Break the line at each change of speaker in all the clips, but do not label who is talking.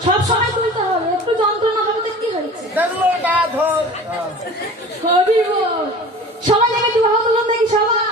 সব সময় তুলতে হবে একটু যন্ত্রণা হবে তো কি হয়েছে? সবাই দেখে দু হাত তুলুন দেখি সবাই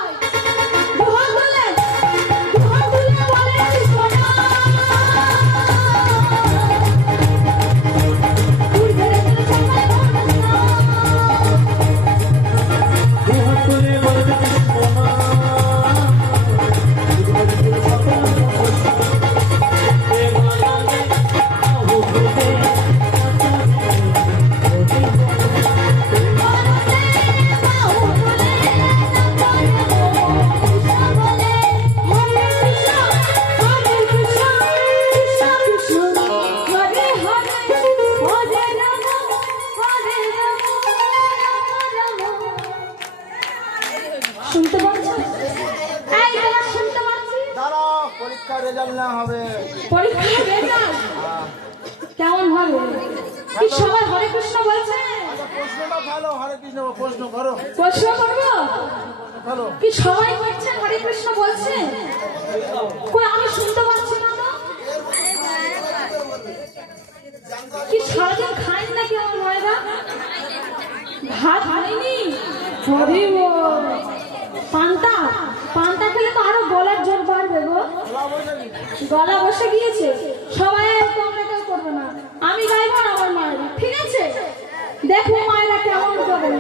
পরীক্ষার রেজাল্ট কেমন হবে? কি সবাই হরে কৃষ্ণ বলছে।
প্রশ্নটা ভালো হরে কৃষ্ণ প্রশ্ন করো।
প্রশ্ন করব?
ভালো।
কি সবাই বলছে হরে কৃষ্ণ বলছে? কই আমি শুনতে পাচ্ছি না তো? কি সারাদিন খাই নাকি আমার মায়েরা? ভাত খাইনি? হরি গলা বসে গিয়েছে। সবাই তোমরা কেউ করবে না। আমি গাইব না আমার মায়েরা ঠিক আছে? দেখো মায়েরা কেমন করে।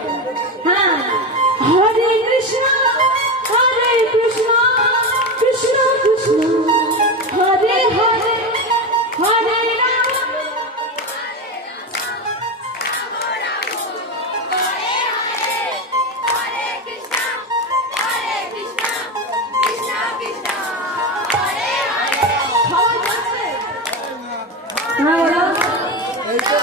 Amen.